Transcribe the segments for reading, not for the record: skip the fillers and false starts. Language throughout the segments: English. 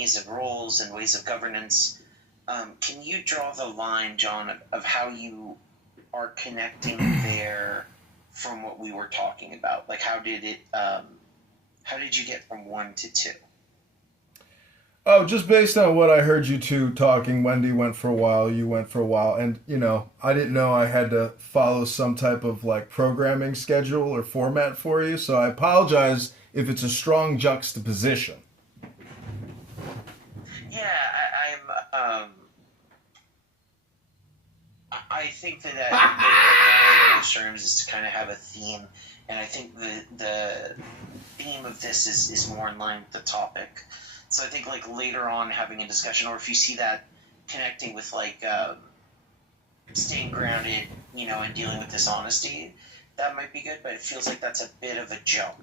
economies and rules and ways of governance. Can you draw the line, John, of how you are connecting there from what we were talking about? Like, how did you get from 1 to 2? Oh, just based on what I heard you two talking, Wendy went for a while, you went for a while, and I didn't know I had to follow some type of like programming schedule or format for you, so I apologize if it's a strong juxtaposition. Yeah, I think that the goal of those terms is to kind of have a theme, and I think the theme of this is more in line with the topic. So I think like later on having a discussion, or if you see that connecting with like staying grounded, and dealing with dishonesty, that might be good. But it feels like that's a bit of a jump.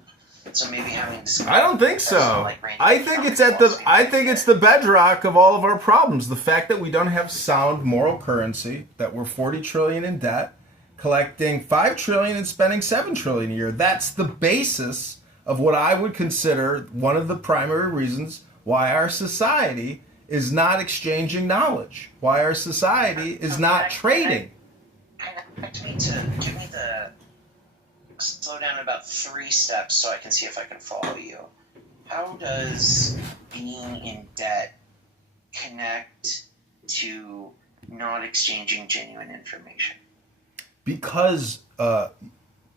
So maybe having discussion. I don't think so. I think it's the bedrock of all of our problems. The fact that we don't have sound moral currency, that we're 40 trillion in debt, collecting 5 trillion and spending 7 trillion a year. That's the basis of what I would consider one of the primary reasons why our society is not exchanging knowledge, why our society is not trading. Give me the slow down about 3 steps so I can see if I can follow you. How does being in debt connect to not exchanging genuine information? Because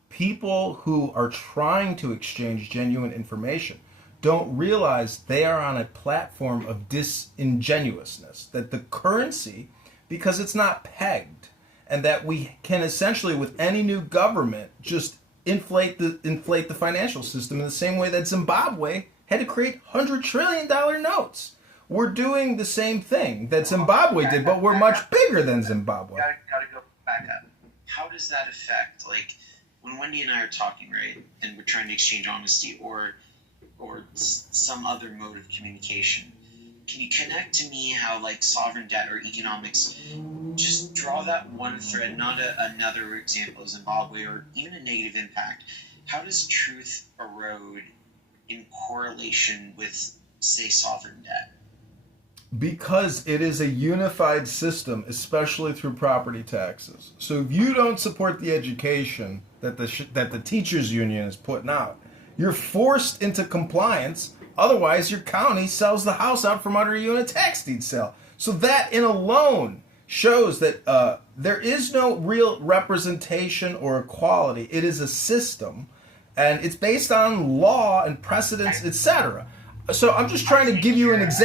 people who are trying to exchange genuine information don't realize they are on a platform of disingenuousness, that the currency, because it's not pegged, and that we can essentially, with any new government, just inflate the financial system in the same way that Zimbabwe had to create $100 trillion notes. We're doing the same thing that Zimbabwe did, but we're much bigger than Zimbabwe. Gotta go back up. How does that affect, like, when Wendy and I are talking, right, and we're trying to exchange honesty or some other mode of communication, can you connect to me how, like, sovereign debt or economics, just draw that one thread, not another example of Zimbabwe or even a negative impact. How does truth erode in correlation with, say, sovereign debt? Because it is a unified system, especially through property taxes. So if you don't support the education that the teachers union is putting out, you're forced into compliance. Otherwise, your county sells the house out from under you in a tax deed sale. So that in alone shows that there is no real representation or equality. It is a system, and it's based on law and precedents, etc. So I'm just trying to give you an example.